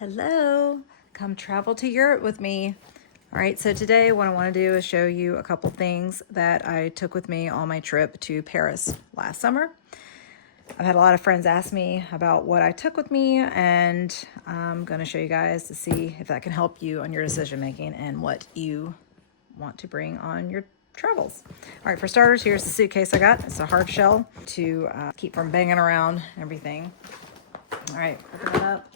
Hello, come travel to Europe with me. All right, so today what I want to do is show you a couple things that I took with me on my trip to Paris last summer. I've had a lot of friends ask me about what I took with me, and I'm going to show you guys to see if that can help you on your decision making and what you want to bring on your travels. All right, for starters, here's the suitcase I got. It's a hard shell to keep from banging around everything. All right, open it up.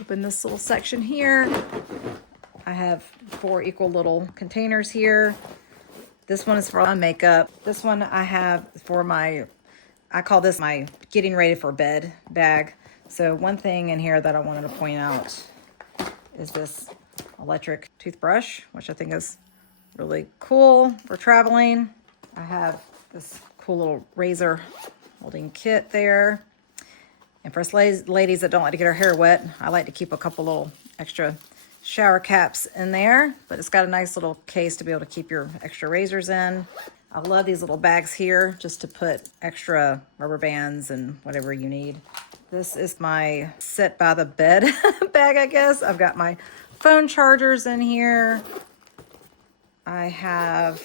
Open this little section here. I have 4 equal little containers here. This one is for my makeup. This one I have for I call this my getting ready for bed bag. So one thing in here that I wanted to point out is this electric toothbrush, which I think is really cool for traveling. I have this cool little razor holding kit there. And for us ladies that don't like to get our hair wet, I like to keep a couple little extra shower caps in there. But it's got a nice little case to be able to keep your extra razors in. I love these little bags here just to put extra rubber bands and whatever you need. This is my sit by the bed bag, I guess. I've got my phone chargers in here. I have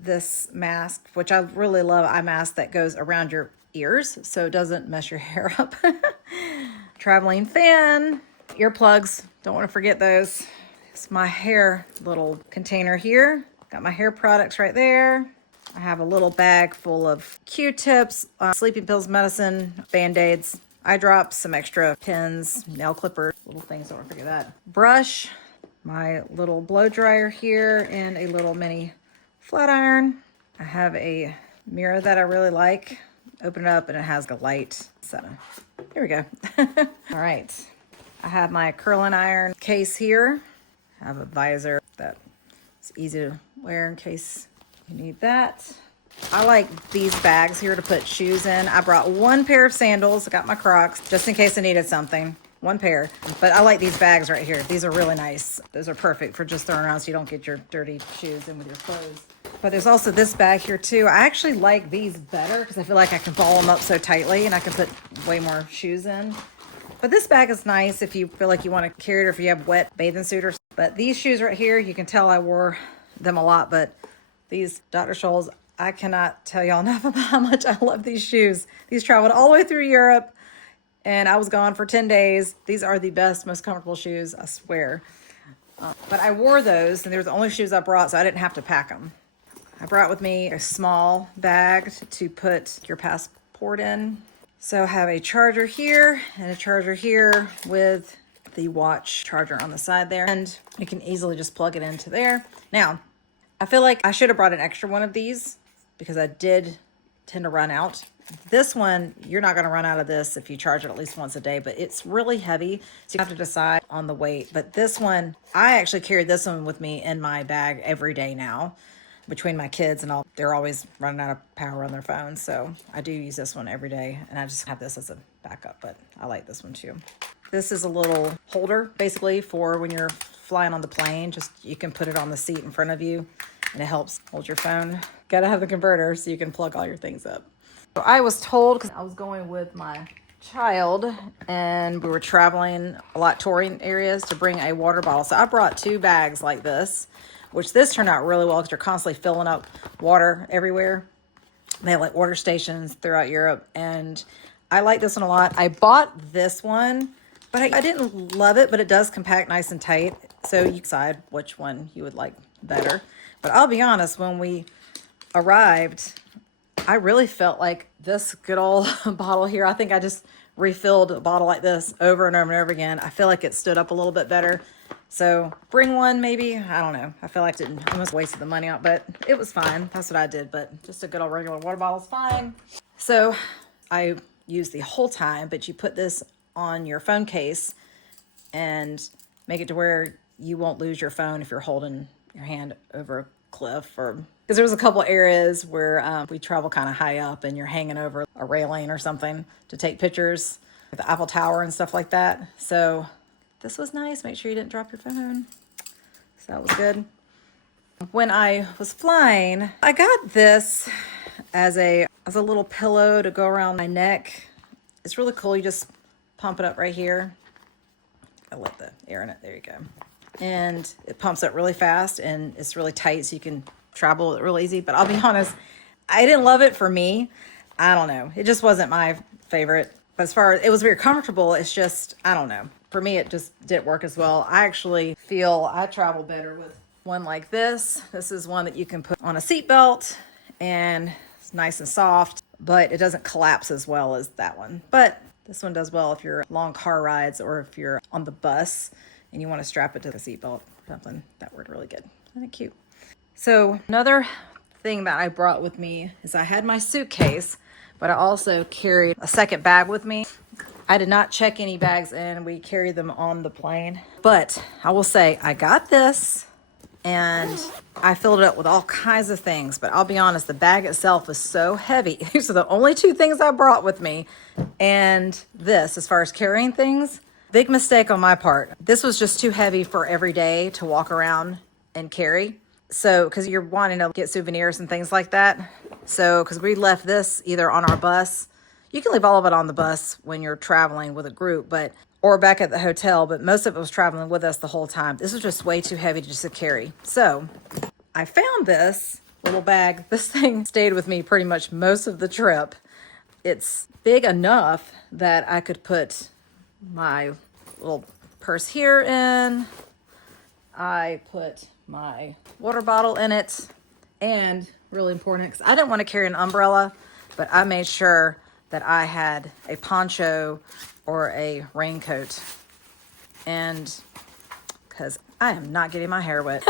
this mask, which I really love, eye mask that goes around your ears so it doesn't mess your hair up. Traveling fan, earplugs, don't want to forget those. It's my hair little container here. Got my hair products right there. I have a little bag full of Q-tips, sleeping pills, medicine, Band-Aids, eye drops, some extra pins, nail clippers, little things, don't want to forget that. Brush, my little blow dryer here, and a little mini flat iron. I have a mirror that I really like. Open it up and it has a light. So here we go. All right. I have my curling iron case here. I have a visor that is easy to wear in case you need that. I like these bags here to put shoes in. I brought 1 pair of sandals. I got my Crocs just in case I needed something. 1 pair. But I like these bags right here. These are really nice. Those are perfect for just throwing around so you don't get your dirty shoes in with your clothes. But there's also this bag here too. I actually like these better because I feel like I can ball them up so tightly and I can put way more shoes in. But this bag is nice if you feel like you want to carry it or if you have wet bathing suit or something. But these shoes right here, you can tell I wore them a lot, but these Dr. Scholl's, I cannot tell y'all enough about how much I love these shoes. These traveled all the way through Europe and I was gone for 10 days. These are the best, most comfortable shoes, I swear. But I wore those and they were the only shoes I brought, so I didn't have to pack them. I brought with me a small bag to put your passport in. So I have a charger here and a charger here with the watch charger on the side there. And you can easily just plug it into there. Now, I feel like I should have brought an extra one of these because I did tend to run out. This one, you're not going to run out of this if you charge it at least once a day, but it's really heavy, so you have to decide on the weight. But this one, I actually carry this one with me in my bag every day now. Between my kids and all, they're always running out of power on their phones, so I do use this one every day, and I just have this as a backup, but I like this one too. This is a little holder, basically, for when you're flying on the plane. Just you can put it on the seat in front of you, and it helps hold your phone. Gotta have the converter so you can plug all your things up. So I was told, because I was going with my child, and we were traveling a lot, touring areas, to bring a water bottle. So I brought 2 bags like this, which this turned out really well because you're constantly filling up water everywhere. They have like water stations throughout Europe, and I like this one a lot. I bought this one, but I didn't love it, but it does compact nice and tight, so you decide which one you would like better. But I'll be honest, when we arrived, I really felt like this good old bottle here. I think I just refilled a bottle like this over and over and over again. I feel like it stood up a little bit better. So bring one maybe, I don't know. I feel like I didn't almost wasted the money out, but it was fine. That's what I did, but just a good old regular water bottle is fine. So I used the whole time, but you put this on your phone case and make it to where you won't lose your phone if you're holding your hand over a cliff, or because there was a couple areas where we travel kind of high up and you're hanging over a railing or something to take pictures of the Eiffel Tower and stuff like that. So this was nice. Make sure you didn't drop your phone. So that was good. When I was flying, I got this as a little pillow to go around my neck. It's really cool. You just pump it up right here. I let the air in it. There you go. And it pumps up really fast and it's really tight so you can travel with it real easy. But I'll be honest, I didn't love it for me. I don't know. It just wasn't my favorite. But as far as it was very comfortable, it's just, I don't know. For me, it just didn't work as well. I actually feel I travel better with one like this. This is one that you can put on a seatbelt and it's nice and soft, but it doesn't collapse as well as that one. But this one does well if you're long car rides or if you're on the bus and you want to strap it to the seatbelt or something. That worked really good. Isn't it cute? So another thing that I brought with me is I had my suitcase, but I also carried a second bag with me. I did not check any bags in. We carried them on the plane. But I will say I got this and I filled it up with all kinds of things. But I'll be honest, the bag itself is so heavy. These are the only two things I brought with me. And this, as far as carrying things, big mistake on my part. This was just too heavy for every day to walk around and carry. So, because you're wanting to get souvenirs and things like that. So, because we left this either on our bus. You can leave all of it on the bus when you're traveling with a group, or back at the hotel, but most of it was traveling with us the whole time. This was just way too heavy just to carry. So I found this little bag. This thing stayed with me pretty much most of the trip. It's big enough that I could put my little purse here in. I put my water bottle in it, and really important, because I didn't want to carry an umbrella, but I made sure that I had a poncho or a raincoat, and because I am not getting my hair wet.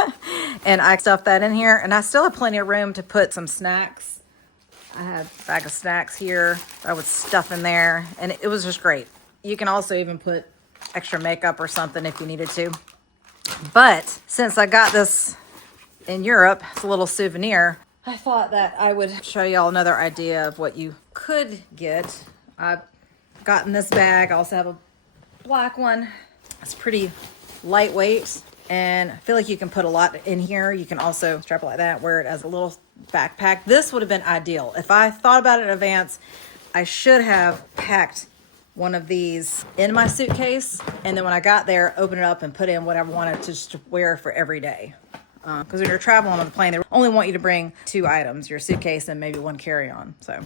And I stuffed that in here, and I still have plenty of room to put some snacks. I had a bag of snacks here I would stuff in there, and it was just great. You can also even put extra makeup or something if you needed to. But since I got this in Europe, it's a little souvenir, I thought that I would show y'all another idea of what you could get. I've gotten this bag. I also have a black one. It's pretty lightweight, and I feel like you can put a lot in here. You can also strap it like that, wear it as a little backpack. This would have been ideal. If I thought about it in advance, I should have packed one of these in my suitcase, and then when I got there, open it up and put in whatever I wanted to just wear for every day. Because when you're traveling on the plane, they only want you to bring 2 items, your suitcase and maybe 1 carry-on. So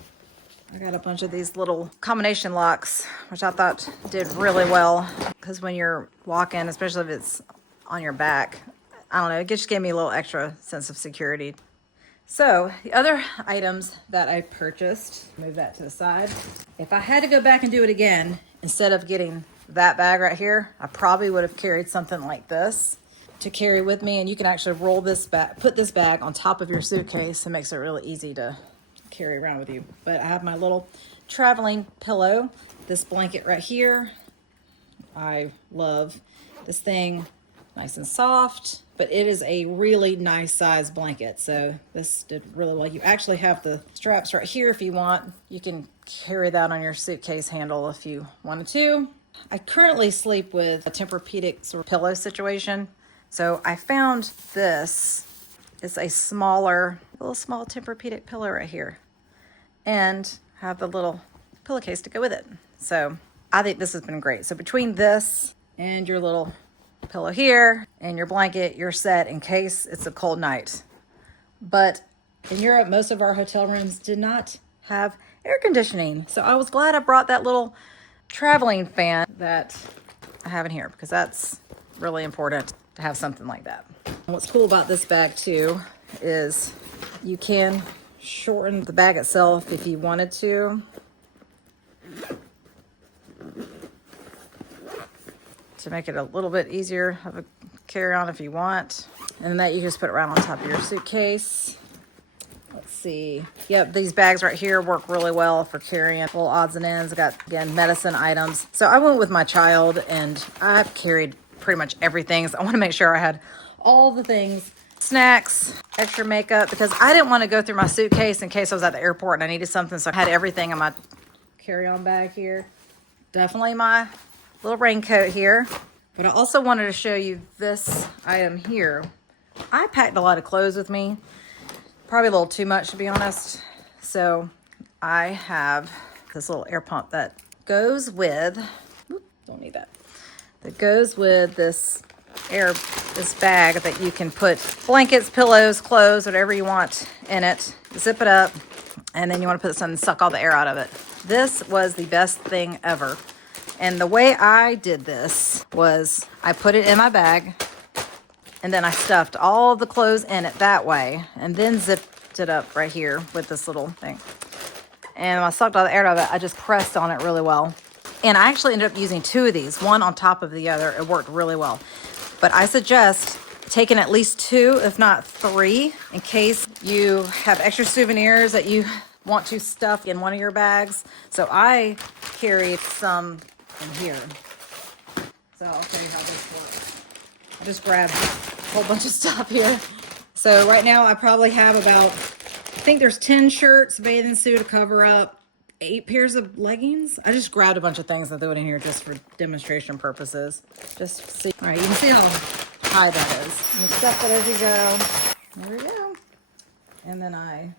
I got a bunch of these little combination locks, which I thought did really well. Because when you're walking, especially if it's on your back, I don't know, it just gave me a little extra sense of security. So the other items that I purchased, move that to the side. If I had to go back and do it again, instead of getting that bag right here, I probably would have carried something like this to carry with me, and you can actually roll this back, put this bag on top of your suitcase. It makes it really easy to carry around with you. But I have my little traveling pillow, this blanket right here. I love this thing, nice and soft, but it is a really nice size blanket. So this did really well. You actually have the straps right here if you want. You can carry that on your suitcase handle if you wanted to. I currently sleep with a Tempur-Pedic sort of pillow situation. So I found this. It's a little small Tempur-Pedic pillow right here, and have the little pillowcase to go with it. So I think this has been great. So between this and your little pillow here and your blanket, you're set in case it's a cold night. But in Europe, most of our hotel rooms did not have air conditioning. So I was glad I brought that little traveling fan that I have in here, because that's really important to have something like that. And what's cool about this bag too is you can shorten the bag itself if you wanted to make it a little bit easier of a carry-on if you want. And then that you just put it right on top of your suitcase. Let's see. Yep, these bags right here work really well for carrying little odds and ends. I got, again, medicine items. So I went with my child, and I've carried pretty much everything. So I want to make sure I had all the things, snacks, extra makeup, because I didn't want to go through my suitcase in case I was at the airport and I needed something. So I had everything in my carry-on bag here. Definitely my little raincoat here. But I also wanted to show you this item here. I packed a lot of clothes with me, probably a little too much to be honest. So I have this little air pump that goes with, don't need that that goes with this bag that you can put blankets, pillows, clothes, whatever you want in it. Zip it up, and then you want to put this on and suck all the air out of it. This was the best thing ever. And the way I did this was I put it in my bag, and then I stuffed all the clothes in it that way, and then zipped it up right here with this little thing. And when I sucked all the air out of it, I just pressed on it really well. And I actually ended up using 2 of these, one on top of the other. It worked really well. But I suggest taking at least 2, if not 3, in case you have extra souvenirs that you want to stuff in one of your bags. So I carried some in here. So I'll show you how this works. I just grabbed a whole bunch of stuff here. So right now I probably have about, I think there's 10 shirts, bathing suit to cover up, 8 pairs of leggings. I just grabbed a bunch of things and threw it in here just for demonstration purposes. Just see. All right, you can see how high that is. And you stuff it as you go. There we go. And then I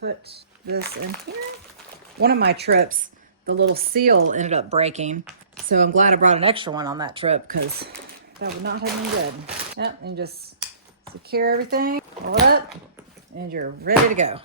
put this in here. One of my trips, the little seal ended up breaking. So I'm glad I brought an extra one on that trip because that would not have been good. Yep, and just secure everything, pull it up, and you're ready to go.